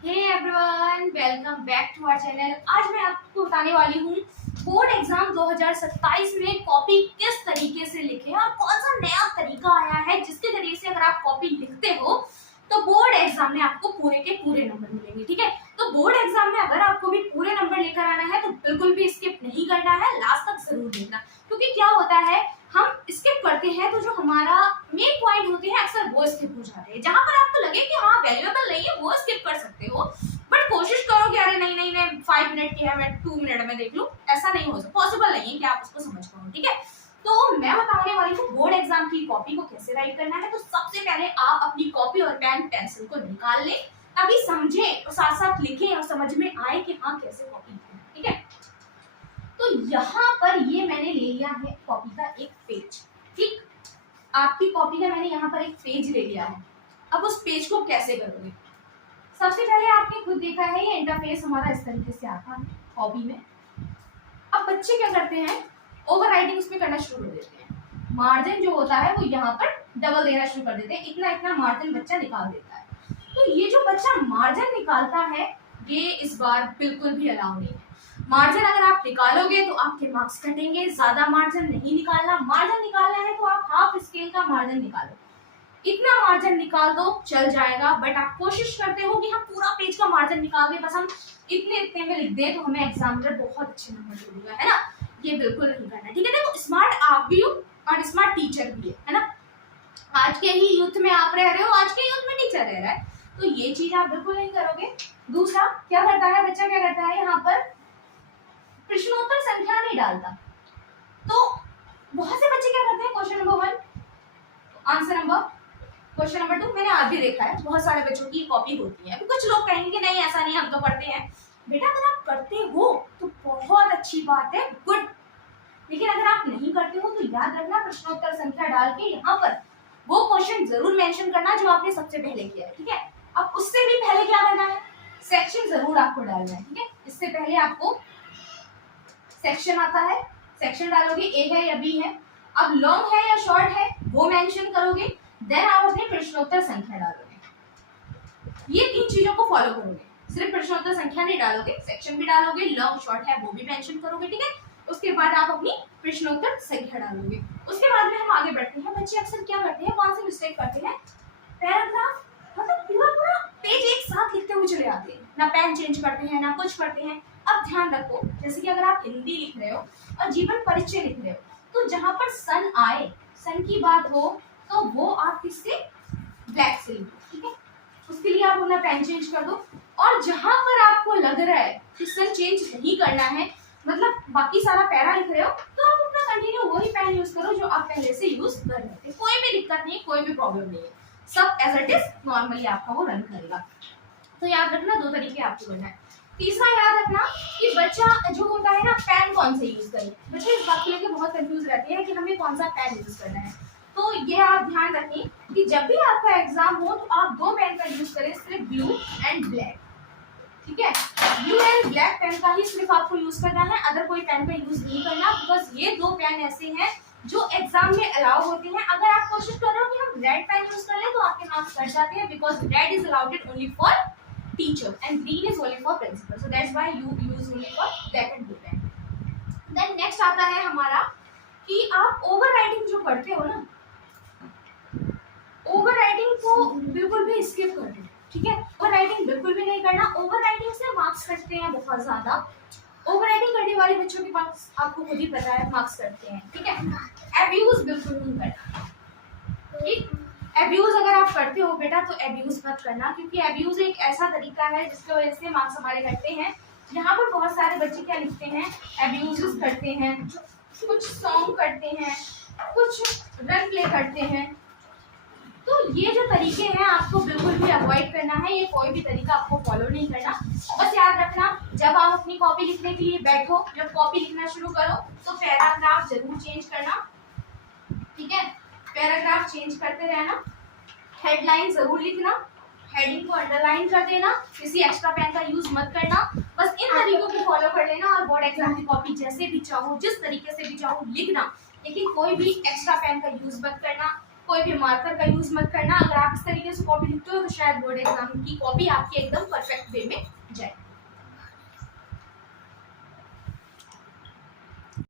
Hey everyone, welcome back to our channel. आज मैं आपको बताने वाली हूँ बोर्ड एग्जाम 2027 में कॉपी किस तरीके से लिखें और कौन सा नया तरीका आया है जिसके जरिए से अगर आप कॉपी लिखते हो तो बोर्ड एग्जाम में आपको पूरे के पूरे नंबर मिलेंगे। ठीक है, तो बोर्ड एग्जाम में अगर आपको भी पूरे नंबर लेकर आना है तो बिल्कुल भी स्किप नहीं करना है, लास्ट तक जरूर देखना। क्योंकि क्या होता है, हम स्किप करते हैं तो जो हमारा मेन पॉइंट होते हैं अक्सर वो स्किप हो जाते हैं। जहां पर आपको लगे कि हाँ वैल्यूएबल नहीं है वो स्किप कर सकते हो, बट कोशिश करो कि अरे नहीं नहीं नहीं 5 मिनट की है मैं 2 मिनट में देख लूं, ऐसा नहीं हो सकता, पॉसिबल नहीं है कि आप उसको समझ पाओ। ठीक है, तो मैं बताने वाली हूँ बोर्ड एग्जाम की कॉपी को कैसे राइट करना है। तो सबसे पहले आप अपनी कॉपी और पेन पेंसिल को निकाल लें, ताकि समझें और साथ साथ लिखें और समझ में आए कि हाँ कैसे कॉपी लिखना है। ठीक है, तो यहाँ पर ये मैंने ले लिया है कॉपी का एक पेज। ठीक, आपकी कॉपी का मैंने यहाँ पर एक पेज ले लिया है। अब उस पेज को कैसे करोगे? सबसे पहले आपने खुद देखा है ये इंटरफेस हमारा इस तरीके से आता है कॉपी में। अब बच्चे क्या करते हैं, ओवर राइटिंग उसमें करना शुरू कर देते हैं। मार्जिन जो होता है वो यहाँ पर डबल देना शुरू कर देते हैं, इतना इतना मार्जिन बच्चा निकाल देता है। तो ये जो बच्चा मार्जिन निकालता है ये इस बार बिल्कुल भी अलाउ नहीं है। मार्जिन अगर आप निकालोगे तो आपके मार्क्स कटेंगे। ज्यादा मार्जिन नहीं निकालना, मार्जिन निकालना है तो आप हाफ स्केल का मार्जिन निकालो, इतना मार्जिन निकाल दो चल जाएगा। बट आप कोशिश करते हो कि हम पूरा पेज का मार्जिन निकाल दें, बस हम इतने इतने में लिख दें तो हमें एग्जामिनर बहुत अच्छे नंबर देगा, है ना। ये बिल्कुल नहीं करना। ठीक है, देखो स्मार्ट आप भी हो और स्मार्ट टीचर भी है ना। आज के ही यूथ में आप रह रहे हो, आज के यूथ में टीचर रह रहा है, तो ये चीज आप बिल्कुल नहीं करोगे। दूसरा क्या करता है बच्चा, क्या करता है यहाँ पर प्रश्नोत्तर संख्या नहीं डालता। तो बहुत से बच्चे क्या करते हैं, question number 1 answer number, question number 2 मैंने आज भी देखा है बहुत सारे बच्चों की कॉपी होती है। अभी कुछ लोग कहेंगे कि नहीं ऐसा नहीं, हम तो पढ़ते हैं। बेटा अगर आप करते हो तो बहुत अच्छी बात है, गुड। लेकिन अगर आप नहीं करते हो तो याद रखना प्रश्नोत्तर संख्या डाल के यहाँ पर वो क्वेश्चन जरूर मेंशन करना जो आपने सबसे पहले किया है। ठीक है, अब उससे भी पहले क्या करना है, सेक्शन जरूर आपको डालना है। ठीक है, इससे पहले आपको सेक्शन आता है, सेक्शन डालोगे ए है या बी है, अब लॉन्ग है या शॉर्ट है वो मेंशन करोगे, देन आप अपनी प्रश्नोत्तर संख्या डालोगे। ये 3 चीजों को फॉलो करोगे, सिर्फ प्रश्नोत्तर संख्या नहीं डालोगे, सेक्शन भी डालोगे, लॉन्ग शॉर्ट है वो भी मेंशन करोगे। ठीक है, उसके बाद आप अपनी प्रश्नोत्तर संख्या डालोगे। उसके बाद में हम आगे बढ़ते हैं। बच्चे अक्सर क्या करते हैं, कौन सी मिस्टेक करते हैं, पैराग्राफ मतलब पूरा पूरा पेज एक साथ लिखते हुए चले आते हैं, ना पेन चेंज करते हैं ना कुछ करते हैं। अब ध्यान रखो, जैसे कि अगर आप हिंदी लिख रहे हो और जीवन परिचय लिख रहे हो तो जहां पर सन आए, सन की बात हो तो वो आप किससे, ब्लैक से लिखो। ठीक है, उसके लिए आप अपना पेन चेंज कर दो। और जहां पर आपको लग रहा है कि सन चेंज नहीं करना है, मतलब बाकी सारा पैरा लिख रहे हो, तो आप अपना कंटिन्यू वही पेन यूज करो जो आप पहले से यूज कर रहे थे। कोई भी दिक्कत नहीं, कोई भी प्रॉब्लम नहीं है, सब एज इट इज नॉर्मली आपका वो रन करेगा। तो याद रखना 2 तरीके आपको करना है। तीसरा याद रखना कि बच्चा जो होता है ना, पेन कौन से यूज करे। बच्चे इस बात को लेकर बहुत कंफ्यूज रहते हैं कि हमें कौन सा पेन यूज करना है। तो ये आप ध्यान रखें कि जब भी आपका एग्जाम हो तो आप 2 पेन का यूज करें, सिर्फ ब्लू एंड ब्लैक। ठीक है, ब्लू एंड ब्लैक पेन का ही सिर्फ आपको यूज करना है, अदर कोई पेन का यूज नहीं करना, बिकॉज ये 2 पेन ऐसे हैं जो एग्जाम में अलाउ होते हैं। अगर आप कोशिश कर रहे हो कि हम रेड पेन यूज कर लें तो आपके मार्क्स कट जाते हैं, because red is allowed only for teacher and green is only for principal, so that's why you use only for black and blue pen. Then next आता है हमारा कि आप ओवर राइटिंग जो करते हो ना, ओवर राइटिंग को बिल्कुल भी स्किप कर दो। ठीक है, ओवर राइटिंग बिल्कुल भी नहीं करना, ओवर राइटिंग से मार्क्स कटते हैं बहुत ज्यादा। ओवर राइटिंग करने वाले बच्चों के पास आपको खुद ही पता है मार्क्स कटते हैं। ठीक है, एब्यूज बिल्कुल नहीं करना। ठीक, एब्यूज अगर आप करते हो बेटा तो एब्यूज मत करना, क्योंकि एब्यूज एक ऐसा तरीका है जिसकी वजह से मार्क्स हमारे घटते हैं। यहाँ पर बहुत सारे बच्चे क्या लिखते हैं, एब्यूज करते हैं, कुछ सॉन्ग करते हैं, कुछ रन प्ले करते हैं। तो ये जो तरीके हैं आपको बिल्कुल भी अवॉइड करना है, ये कोई भी तरीका आपको फॉलो नहीं करना। बस याद रखना जब आप अपनी कॉपी लिखने के लिए बैठो, जब कॉपी लिखना शुरू करो तो पैराग्राफ जरूर चेंज करना। ठीक है, पैराग्राफ चेंज करते रहना, हेडलाइन जरूर लिखना, हेडिंग को अंडरलाइन कर देना, किसी एक्स्ट्रा पेन का यूज मत करना। बस इन तरीकों को फॉलो कर लेना और बोर्ड एग्जाम की कॉपी जैसे भी चाहो जिस तरीके से भी चाहो लिखना, लेकिन कोई भी एक्स्ट्रा पेन का यूज मत करना, कोई भी मार्कर का यूज मत करना। अगर आप इस तरीके से कॉपी लिखते हो तो शायद बोर्ड एग्जाम की कॉपी आपकी एकदम परफेक्ट वे में